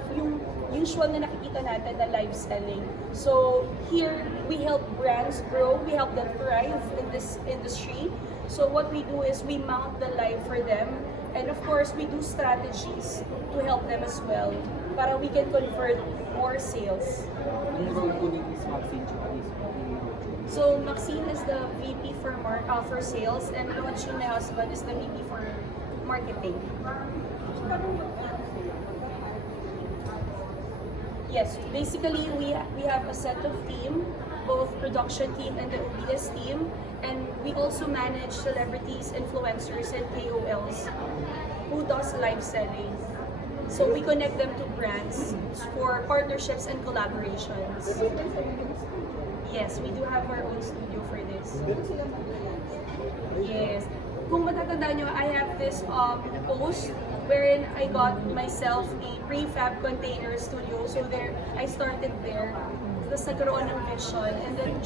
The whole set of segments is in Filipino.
of yung usual na nakikita natin na live selling. So here, we help brands grow, we help them thrive in this industry. So what we do is we mount the live for them, and of course, we do strategies to help them as well para we can convert more sales. Ang role po ni Miss Maxine tsaka Miss So Maxine is the VP for sales, and Lonchun, my husband, is the VP for marketing. Yes, basically we have a set of team, both production team and the OBS team, and we also manage celebrities, influencers, and KOLs who does live selling. So we connect them to brands for partnerships and collaborations. Yes, we do have our own studio for this. Yes. Kung matatanda nyo, I have this post wherein I got myself a prefab container studio. So there, I started there. Tapos nagkaroon ng vision, and then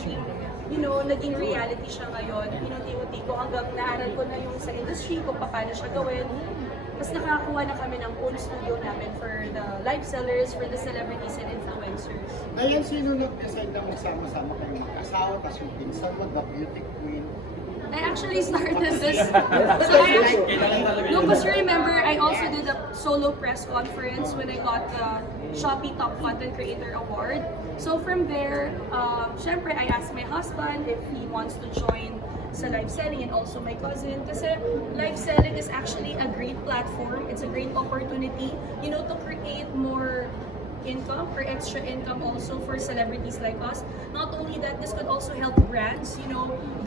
naging reality siya ngayon. Pinunti-unti ko hanggang naaral ko na yung sa industry kung paano siya gawin. Tapos nakakuha na kami ng own studio namin for the live sellers, for the celebrities and influencers. Ngayon, sino nag-decide na magsama-sama kayong mag-asawa, tapos yung pinsan mo, the beauty queen? I actually started this. Because remember, I also did a solo press conference when I got the Shopee Top Content Creator Award. So from there, syempre, I asked my husband if he wants to join sa live selling, and also my cousin. Kasi live selling is actually a great platform. It's a great opportunity, to create more income or extra income also for celebrities like us. Not only that, this could also help brands,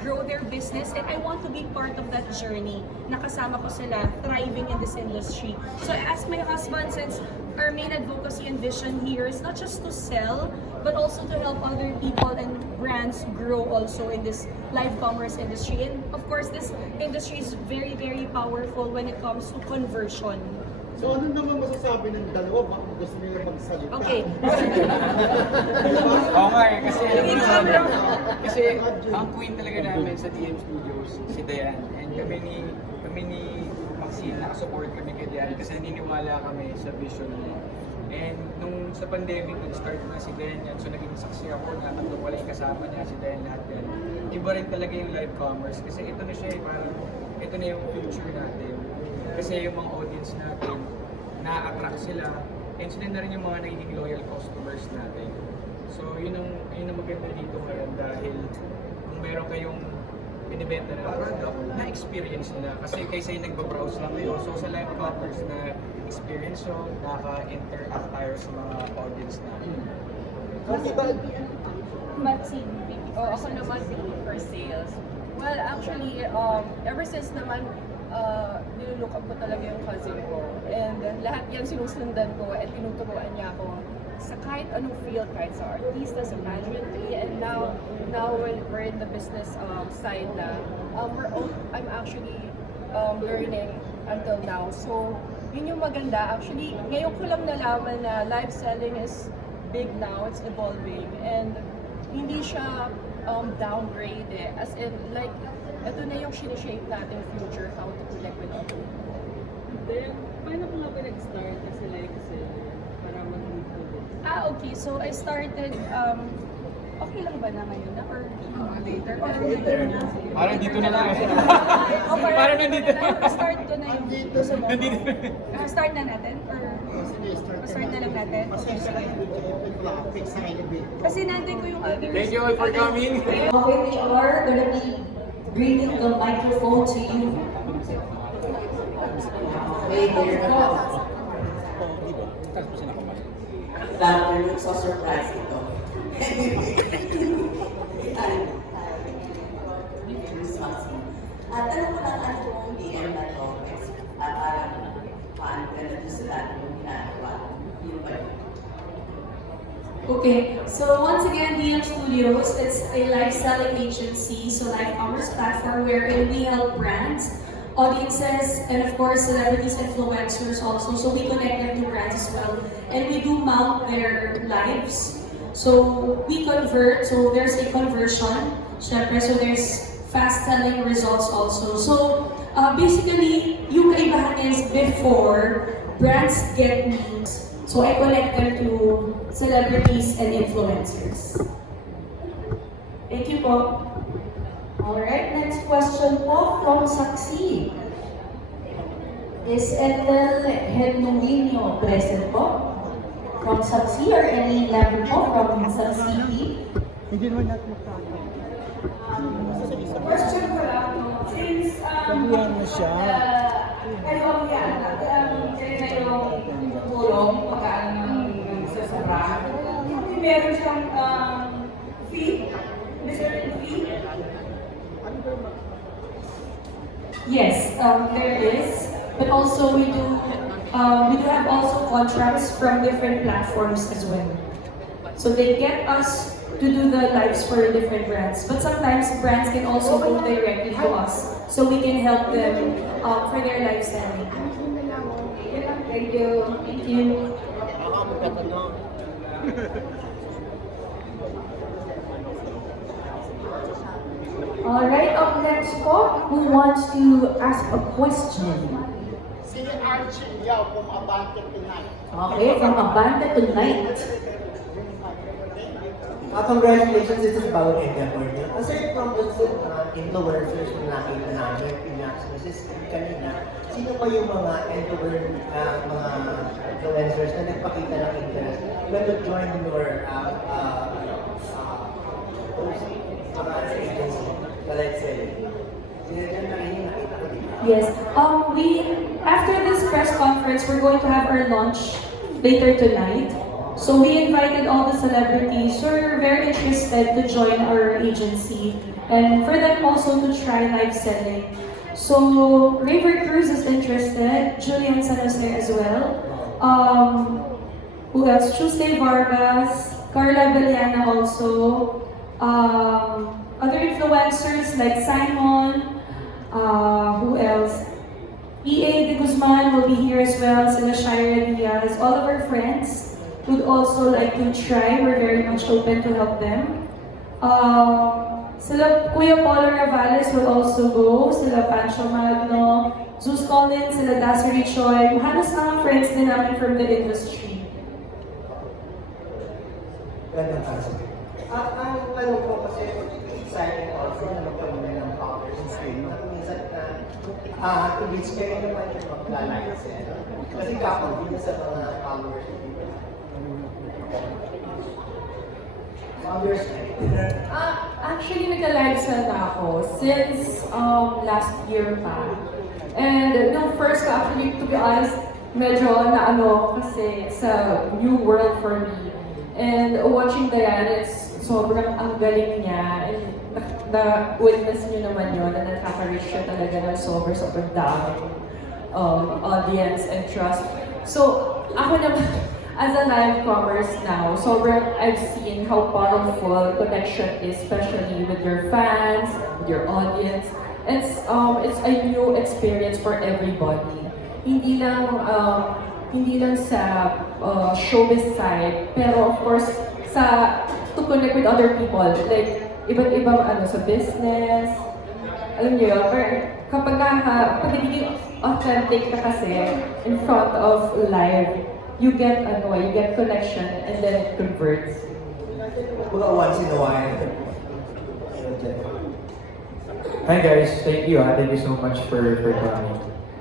grow their business, and I want to be part of that journey. Nakasama ko sila thriving in this industry. So I asked my husband, since our main advocacy and vision here is not just to sell, but also to help other people and brands grow also in this live commerce industry. And of course, this industry is very, very powerful when it comes to conversion. So ano naman masasabi ng dalawa? Bakit gusto nila magsalita? Okay. Oo nga kasi ang queen talaga namin sa DM Studios, si Dayan. And kami ni Maxine, nakasupport kami kay Dayan kasi naniniwala kami sa vision niya. And nung sa pandemic, nag-start na si Dayan yan. So naging saksi ako na tatlong wala yung kasama niya, si Dayan lahat yan. Iba rin talaga yung live commerce kasi ito na siya parang ito na yung future natin. Kasi yung mga audience natin, na-attract sila, and sila na rin yung mga nagiging loyal customers natin. So yun ang maganda dito ngayon dahil kung meron kayong binibenta na product, na-experience nila. Kasi kaysa yung nagbabrowse lang kayo, so sa live commerce na experience nyo, nakaka-interact tayo sa mga audience natin. Maxine, Ako naman for sales. Well, actually, ever since naman, nilulook up ko talaga yung cousin ko. And lahat yan sinusundan ko at tinuturuan niya ako sa kahit anong field, kahit sa artista, sa management, and now we're in the business side na, I'm actually learning until now. So, yun yung maganda. Actually, ngayon ko lang nalaman na live selling is big now, it's evolving, and hindi siya downgrade as in like ito na yung shape natin future, how to connect with other people. Then, paano ko nga ba nag-start as a live seller para mag-move to this? Okay. So I started, okay lang ba na ngayon na? Or later? Or Parang dito na lang eh. Parang nandito na. Start ko na yung Nandito sa mga... Nandito. Start na natin? Or Sige, start na lang natin? Pasensya kayo yung traffic sa elevator. Kasi natin ko yung others. Thank you all for coming. Okay, we are going to be bringing the microphone to you. Okay, there you go. That looks so surprising though. At alam mo lang ano kung DM na to, paano ka na sa lahat yung ginagawa. Yung ba yun? Okay, so once again, DM Studios, it's a live selling agency, so live commerce platform wherein we help brands, audiences, and of course celebrities, influencers also. So we connect them to brands as well, and we do mount their lives. So we convert, so there's a conversion, syempre, so there's fast selling results also. So basically, yung kaibahan is before, brands get needs So I connect them to celebrities and influencers. Thank you po. Alright, next question po from Saksi. Is Ethel Hedmonino present po? From Saksi or any member po from Saksi team? Question ko lang, since kayo na yung tulong pagkaan ng sasara, meron siyang fee? Certain fee? Yes, there is. But also we do have also contracts from different platforms as well. So they get us to do the lives for different brands. But sometimes brands can also go directly to us. So we can help them for their live selling. Thank you. Thank you. Alright, up next po, who wants to ask a question? Si Archie Yao from Abante Tonight. Okay, from Abante Tonight. Congratulations, this is Paolo Endeavor. Aside from the influencers na nakita namin, Pinax, Mrs. kanina, sino pa yung mga influencers na nagpakita ng interest when to join your agency, like selling? Sino dyan na rin yung nakita ko dito? Yes. After this press conference, we're going to have our launch later tonight. So we invited all the celebrities who are very interested to join our agency and for them also to try live selling. So River Cruz is interested, Julian San Jose as well. Who else? Tuesday Vargas, Carla Beliana also. Other influencers like Simon, who else? EA De Guzman will be here as well, sila Shira Diaz, all of our friends would also like to try. We're very much open to help them. Sila Kuya Paulo Ravales will also go, sila Pancho Magno, Zeus Collins, sila Dassery Choi, halos mga friends din namin from the industry. Ganda para sa akin. Ang tanong ko kasi exciting also na magkaroon ng founders in Spain. Minsan na to-reach kayo naman yung mag-live sell. Kasi kapag din sa mga followers Actually, nagka-live sell na ako since last year pa. And nung first ko, actually, to be honest, medyo naano kasi sa new world for me. And watching Diana, it's sobrang ang galing niya. And na-witness niyo naman yun na nakaka-reach siya talaga ng sobrang daming audience and trust. So, ako naman, as a live commerce now, sobrang I've seen how powerful connection is, especially with your fans, with your audience. It's a new experience for everybody. Hindi lang sa showbiz side, pero of course to connect with other people, like iba't ibang sa business. Alam niyo yun, kapag nagiging authentic ka kasi in front of live, you get connection and then it converts. Mga once in a while. Hi guys, thank you thank you so much for coming.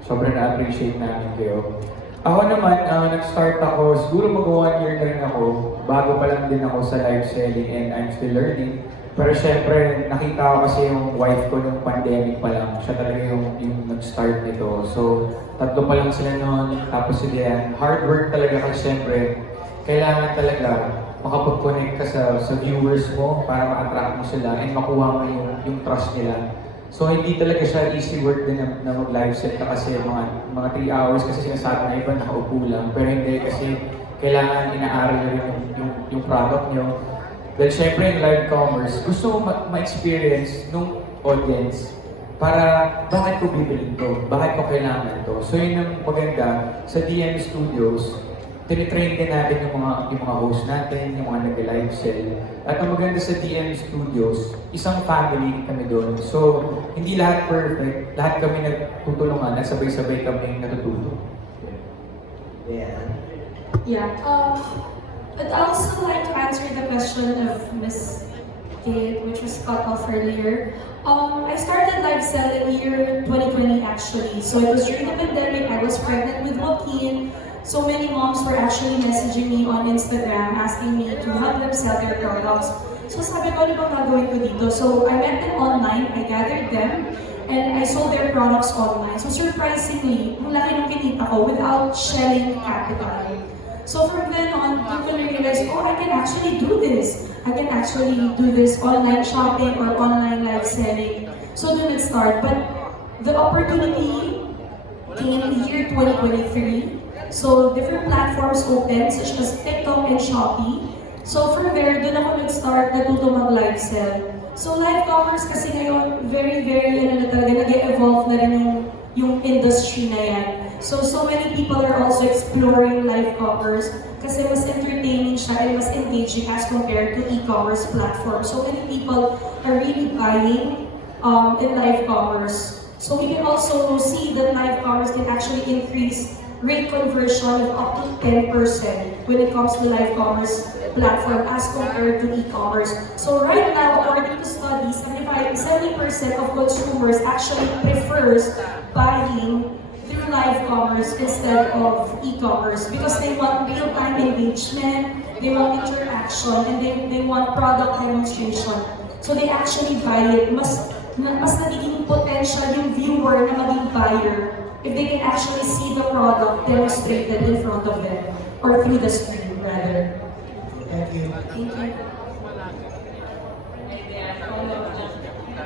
Sobrang na-appreciate namin kayo. Ako naman, nag-start ako, siguro mag-1 year na rin ako. Bago pa lang din ako sa live selling and I'm still learning. Pero syempre, nakita ko kasi yung wife ko nung pandemic pa lang. Siya talaga yung nag-start nito. So, 3 pa lang sila noon, tapos sila yan. Hard work talaga kasi syempre, kailangan talaga makapag-connect ka sa viewers mo para ma-attract mo sila and makuha mo yung trust nila. So, hindi talaga siya easy work din na mag-live set ka kasi mga 3 hours kasi sinasabi na iba nakaupo lang. Pero hindi kasi kailangan inaaral nyo rin yung product nyo. Dahil syempre in live commerce, gusto mo ma-experience nung audience para bakit ko bibilin to? Bakit ko kailangan to? So yun ang maganda sa DM Studios, tinitrain din natin yung mga host natin, yung mga nag-live sell. At ang maganda sa DM Studios, isang family kami doon. So hindi lahat perfect, lahat kami nagtutulungan, nasabay-sabay kami natututo. Yeah. Yeah. I'd also like to answer the question of Miss Kate, which was cut off earlier. I started live selling year 2020 actually. So it was during the pandemic. I was pregnant with Joaquin. So many moms were actually messaging me on Instagram asking me to help them sell their products. So sabi ko, ano bang gagawin ko dito? So I met them online, I gathered them, and I sold their products online. So surprisingly, ang laki ng kinita ko without shelling capital. So from then on, people realized, oh, I can actually do this. I can actually do this online shopping or online live selling. So dun it start. But the opportunity came year 2023. So different platforms opened, such as TikTok and Shopee. So from there, dun ako nag-start natuto mag-live sell. So live commerce kasi ngayon, very, na talaga, nag-evolve na rin yung industry na yan. So many people are also exploring live commerce kasi mas entertaining siya and mas engaging as compared to e-commerce platforms. So many people are really buying in live commerce. So we can also see that live commerce can actually increase rate conversion of up to 10% when it comes to live commerce platform as compared to e-commerce. So right now, according to studies, 70% of consumers actually prefers buying through live commerce instead of e-commerce because they want real-time engagement, they want interaction, and they want product demonstration. So they actually buy it. Mas nagiging potential yung viewer na maging buyer if they can actually see the product demonstrated in front of them or through the screen rather. Thank you. Thank you.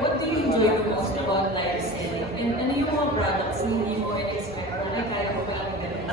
What do you enjoy the most about live selling? And ano yung mga products na hindi mo in-expect na ay kaya ko palang ganun?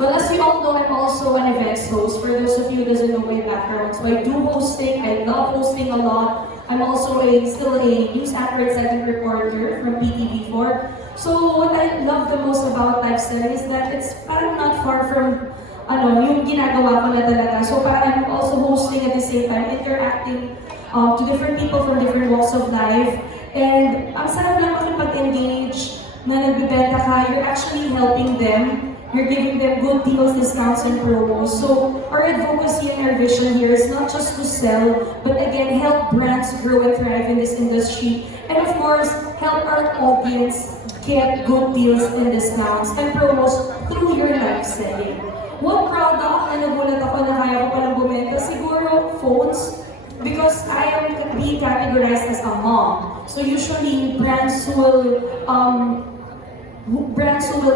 Well, as you all know, I'm also an events host. For those of you who doesn't know my background, so I do hosting. I love hosting a lot. I'm also still a news anchor and segment reporter from PTV4. So what I love the most about live selling is that it's parang not far from yung ginagawa ko na talaga. So parang I'm also hosting at the same time, interacting to different people from different walks of life. And ang sarap lang makipag-engage na nagbibenta ka, you're actually helping them. You're giving them good deals, discounts, and promos. So our advocacy and our vision here is not just to sell, but again, help brands grow and thrive in this industry. And of course, help our audience get good deals and discounts and promos through your live selling. One product na nagulat ako na kaya ko palang bumenta, siguro phones. Because I am being categorized as a mom. So usually, brands who will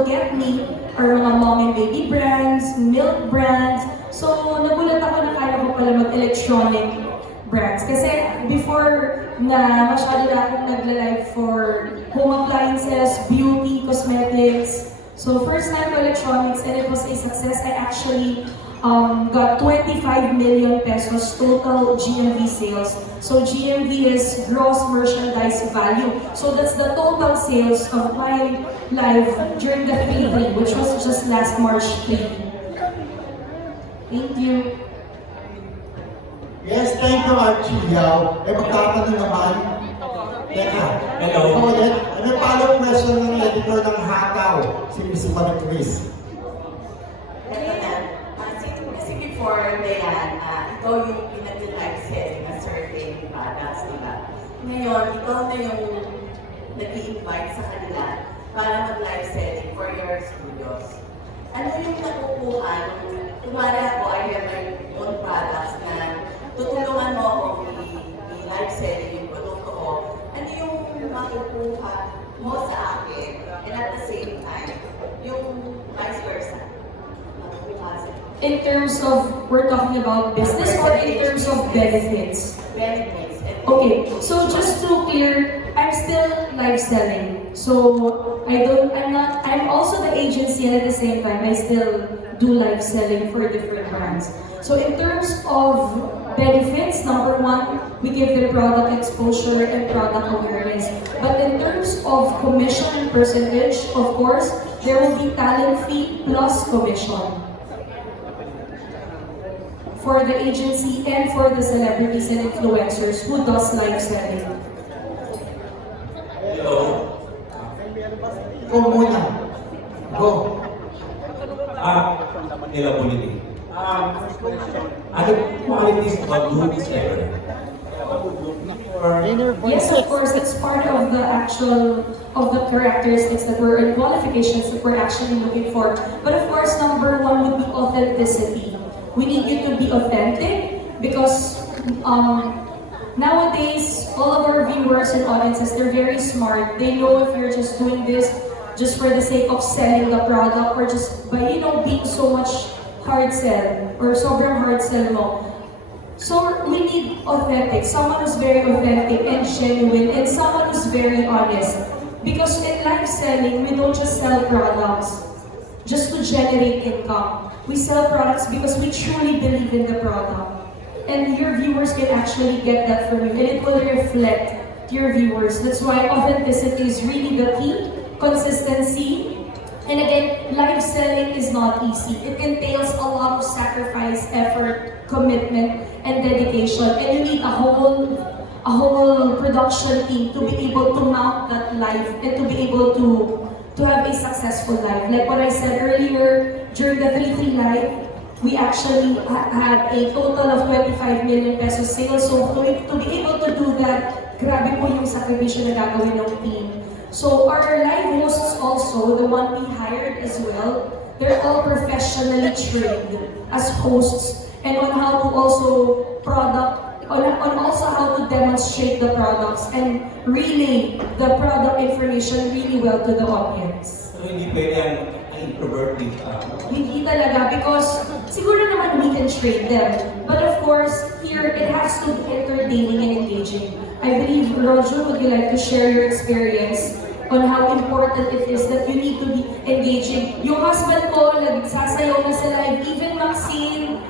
get me are mga mom and baby brands, milk brands. So nagulat ako na kaya ko pala mag-electronic brands. Kasi before na masyado na akong nagla-live for home appliances, beauty, cosmetics. So first time for electronics and it was a success. I actually got 25 million pesos total GMV sales. So GMV is gross merchandise value. So that's the total sales of my live during the P3, which was just last March 3. Thank you. Yes, thank you, Archie Yao. Magtatanong naman. Teka. Hello. Ano yung follow-up question ng editor ng Hakaw, si Miss Marie Chris? Kasi before na yan, ikaw yung pinag-live selling ng certain products, di ba? Ngayon, ikaw na yung nag-i-invite sa kanila para mag-live selling for your studios. Ano yung nakukuha nung, kumari ako, I have my own products na tutulungan mo ako i-live selling yung produkto ko. Ano yung makukuha mo sa akin and at the same time, yung vice versa. In terms of, we're talking about business or in terms of benefits? Benefits. Okay, so just to clear, I'm still live selling. So I'm also the agency and at the same time, I still do live selling for different brands. So in terms of benefits, number one, we give them product exposure and product awareness. But in terms of commission and percentage, of course, there will be talent fee plus commission for the agency and for the celebrities and influencers who does live selling. Hello. Ikaw muna. Go. Nila po nito. Other qualities about good seller. Or Yes, of course, it's part of the characteristics that we're and qualifications that we're actually looking for. But of course, number one would be authenticity. We need you to be authentic because nowadays, all of our viewers and audiences, they're very smart. They know if you're just doing this just for the sake of selling the product or just by, being so much hard sell or sobrang hard sell mo. So we need authentic, someone who's very authentic and genuine, and someone who's very honest. Because in live selling, we don't just sell products just to generate income. We sell products because we truly believe in the product. And your viewers can actually get that from you, and it will reflect to your viewers. That's why authenticity is really the key, consistency. And again, live selling is not easy. It entails a lot of sacrifice, effort, commitment, and dedication. And you need a whole production team to be able to mount that live and to be able to have a successful live. Like what I said earlier, during the 3-3 live, we actually had a total of 25 million pesos sales. So to be able to do that, grabe po yung sakripisyo na gagawin ng team. So our live hosts also, the one we hired as well, they're all professionally trained as hosts and on how to also on also how to demonstrate the products and relay the product information really well to the audience. so hindi pwede ang introvert dito. Hindi talaga because siguro naman we can train them. But of course, here it has to be entertaining and engaging. I believe, Roger, would you like to share your experience on how important it is that you need to be engaging? Yung husband ko, nagsasayaw na sa live, even Maxine,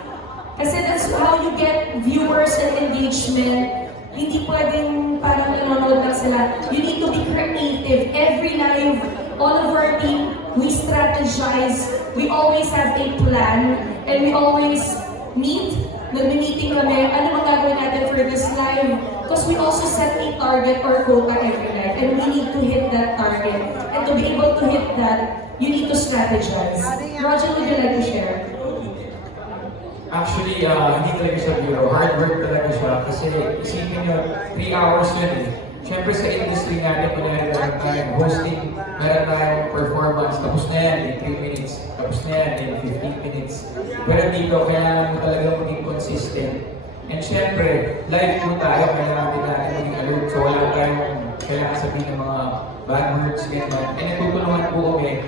kasi that's how you get viewers and engagement. Hindi pwedeng parang nanonood lang sila. You need to be creative. Every live, all of our team, we strategize. We always have a plan. And we always meet. Nag-meeting kami, ano bang gagawin natin for this live? Because we also set a target or quota every live. And we need to hit that target. And to be able to hit that, you need to strategize. Roger, would you like to share? Actually, hindi talaga siya biro. Hard work talaga siya. Kasi isipin nyo, 3 hours yun eh. Siyempre sa industry natin, meron tayong hosting, meron tayong performance, tapos na yan in 3 minutes, tapos na yan in 15 minutes. Pero dito, kailangan mo talaga maging consistent. And siyempre, live po tayo, kailangan din natin maging alert. So wala tayong kailangan sabihin ng mga bad words, ganyan. And natutulungan po kami.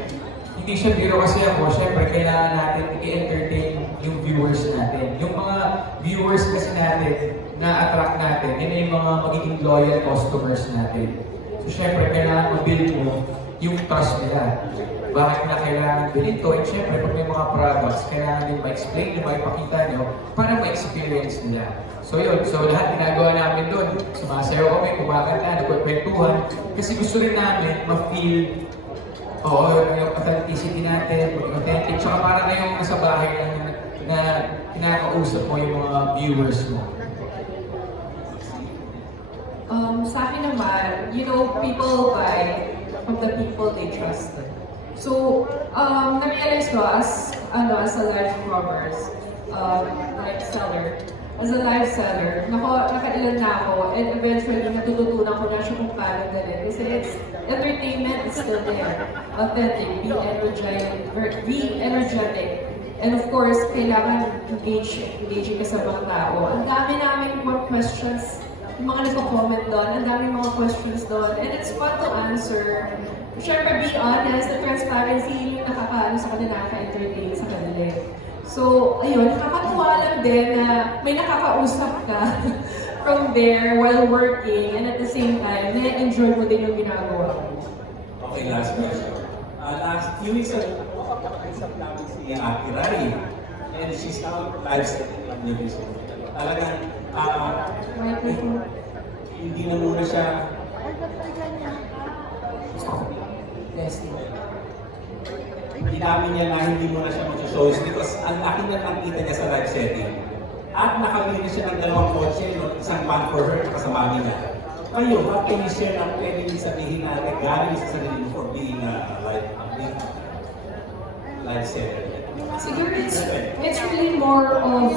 Hindi siya biro kasi ako, siyempre kailangan natin i-entertain yung viewers natin. Yung mga viewers kasi natin, na-attract natin, yun yung mga magiging loyal customers natin. So syempre, kailangan ma-build mo yung trust nila. Bakit na kailangan bilhin to? And syempre, pag may mga products, kailangan din ma-explain nyo, ma-ipakita nyo para ma-experience nila. So yun, so lahat ginagawa namin doon. Sumasayaw kami, kumakanta, nagkwentuhan. Kasi gusto rin namin ma-feel yung authenticity natin, authentic. Tsaka para kayong nasa bahay lang na kinakausap mo yung mga viewers mo. Sa akin naman, people buy from the people they trust. So, na-realize ko as a live commerce, as a live seller, nakailan na ako, and eventually natututunan ko na siya kung paano galing. Kasi entertainment is still there. Authentic, be energetic. And of course, kailangan engaging ka sa mga tao. Ang dami namin mga questions, yung mga nagko-comment doon, ang dami mga questions doon. And it's fun to answer. Siyempre, be honest, the transparency yung nakakaano sa kanila, nakaka-entertain sa kanila. So, ayun, nakakatuwa lang din na may nakakausap ka from there while working and at the same time, na-enjoy mo din yung ginagawa mo. Okay, last question. Last few weeks ago, nakausap namin si Ate Rai. And she's now live setting lang niya gusto. Talagang, hindi na muna siya hindi namin niya na hindi muna siya mag-shows because ang laki na nakita niya sa live setting. At nakabili siya ng 2 kotse, isang van for her, kasama niya. Kayo, what can you share na pwede niyo sabihin natin galing sa sarili mo for being a live setter? Siguro it's really more of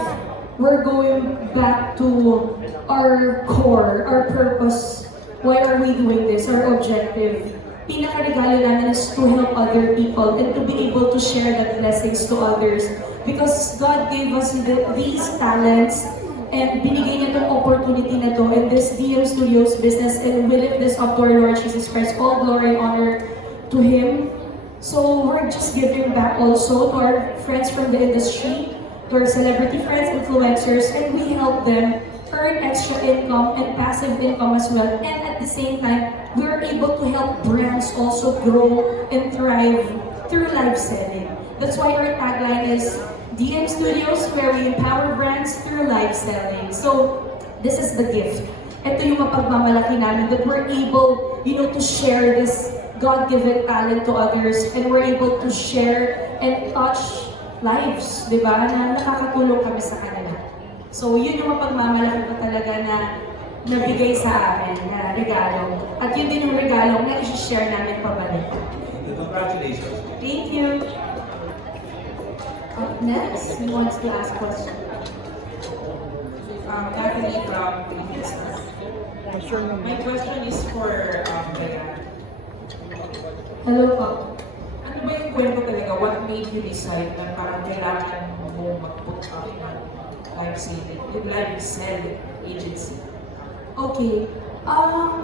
we're going back to our core, our purpose. Why are we doing this? Our objective. Pinakaregalo namin is to help other people and to be able to share that blessings to others. Because God gave us these talents and binigay niya itong opportunity na to in this DM Studios business, and we lift this up to our Lord Jesus Christ. All glory and honor to Him. So we're just giving back also to our friends from the industry, to our celebrity friends, influencers, and we help them earn extra income and passive income as well. And at the same time, we're able to help brands also grow and thrive through live selling. That's why our tagline is DM Studios, where we empower brands through live selling. So this is the gift. Ito yung mapagmamalaki namin, that we're able, to share this God-given talent to others, and we're able to share and touch lives, di ba? Na nakakatulong kami sa kanila. So yun yung mapagmamalaki ko talaga na nabigay sa amin na regalo. At yun din yung regalo na i-share namin pabalik. Congratulations. Thank you. Up next, who wants to ask question? Catherine from Pilipinas. My question is for Diane. Hello po. Ano ba yung kwento talaga? What made you decide na parang kailangan mo mag-put up ng live sell agency? Okay.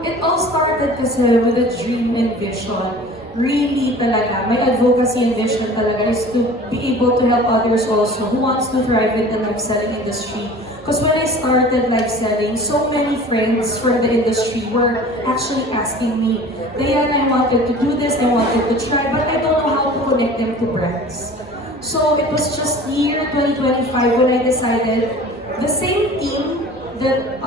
It all started kasi with a dream and vision. Really talaga, my advocacy and vision talaga is to be able to help others also who wants to thrive in the live selling industry. Because when I started live selling, so many friends from the industry were actually asking me, Diane, I wanted to do this, I wanted to try, but I don't know how to connect them to brands. So it was just year 2025 when I decided the same team that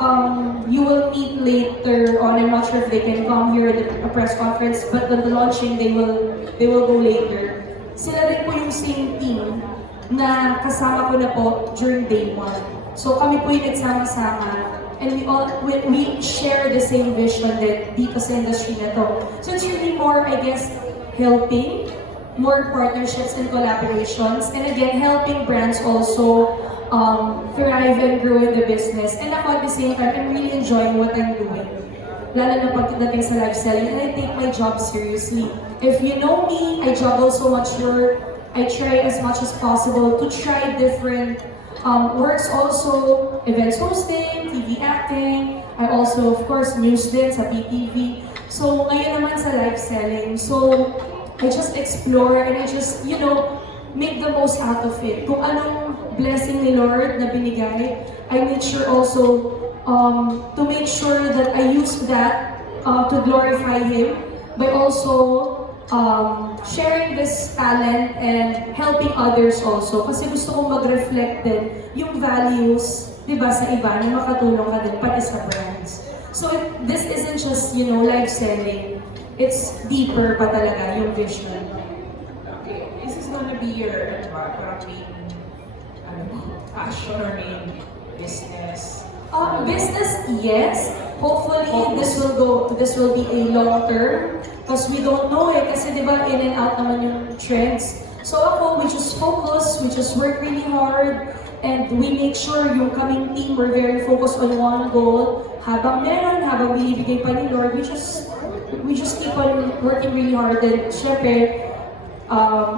you will meet later on. I'm not sure if they can come here at a press conference, but the launching they will go later. Sila rin po yung same team na kasama ko na po during day 1. So kami po yung nagsama-sama, and we share the same vision that dito sa industry na to. So it's really more, I guess, helping, more partnerships and collaborations, and again, helping brands also thrive and grow in the business. And ako at the same time, I'm really enjoying what I'm doing. Lalo na pagdating sa live selling, and I take my job seriously. If you know me, I juggle so much work. I try as much as possible to try different works also, events hosting, TV acting. I also, of course, news din sa PTV. So, ngayon naman sa live selling. So, I just explore and I just, make the most out of it. Kung anong blessing ni Lord na binigay, I make sure also to make sure that I use that to glorify Him by also sharing this talent and helping others also. Kasi gusto kong mag-reflect din yung values, di ba, sa iba na makatulong ka din, pati sa brands. So this isn't just, live selling. It's deeper pa talaga yung vision. Okay, this is gonna be your parang main passion or main business? Business, yes. Hopefully, this will be a long term. Because we don't know kasi di ba in and out naman yung trends. So ako, we just focus, we just work really hard, and we make sure yung kaming team, we're very focused on one goal. Habang binibigay pa ni Lord, we just keep on working really hard. And syempre,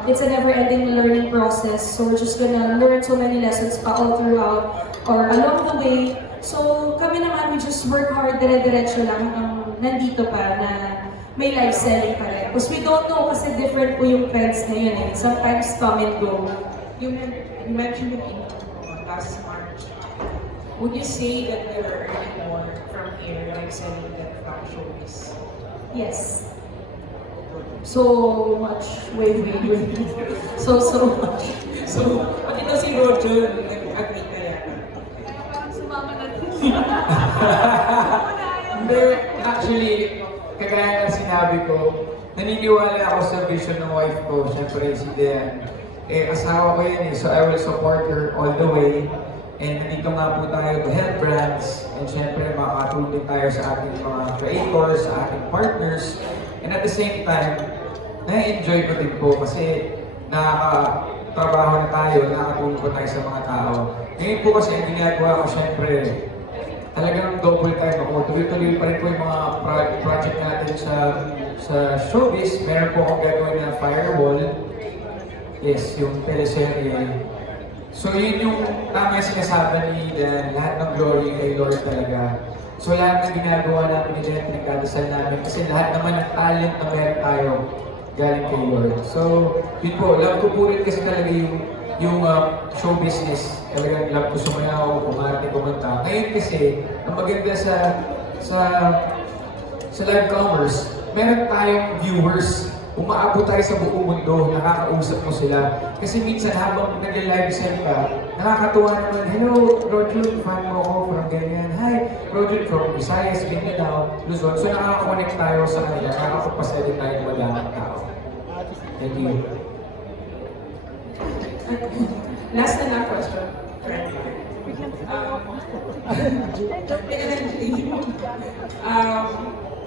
it's a never-ending learning process. So we're just gonna learn so many lessons pa all throughout or along the way. So kami naman, we just work hard, dire-diretso lang hanggang nandito pa na may live selling pa rin. Because we don't know kasi different po yung trends na yun eh. Sometimes come and go. You mentioned it in last March. Would you say that there are earning more from here, like selling that from showbiz? Yes. So much. Wait. So much. So, pati ito si Roger, nag-agree ka yata. Parang sumama na din. Hindi, actually, kagaya ng sinabi ko, naniniwala ako sa vision ng wife ko, syempre si Diane. Asawa ko yan so I will support her all the way. And nandito nga po tayo to help brands, and syempre makakatulong tayo sa ating mga creators, sa ating partners. And at the same time, na-enjoy ko din po kasi trabaho na tayo, nakakatulong po tayo sa mga tao. Ngayon po kasi ang ginagawa ko syempre, talagang double time ako. Tuloy-tuloy pa rin po yung mga project natin sa showbiz. Meron po akong gagawin na Firewall. Yes, yung teleserye. So yun yung tama yung sinasabi ni Dan, lahat ng glory kay Lord talaga. So lahat ng ginagawa namin ni Dan, pinagdadasal namin kasi lahat naman ng talent na meron tayo galing kay Lord. So yun po, love ko po rin kasi talaga yung show business. Talagang love ko sumayaw, kumarte, kumanta. Ngayon kasi, ang maganda sa live commerce, meron tayong viewers. Umaabot tayo sa buong mundo, nakakausap mo sila. Kasi minsan habang nag-live send ka, nakakatuwa naman, hello, Roger, fan mo ako from ganyan. Hi, Roger from Visayas, Mindanao, Luzon. So nakaka-connect tayo sa kanila, nakakapagpasaya din tayo ng madaming tao. Thank you. Last na question.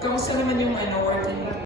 Kamusta naman yung working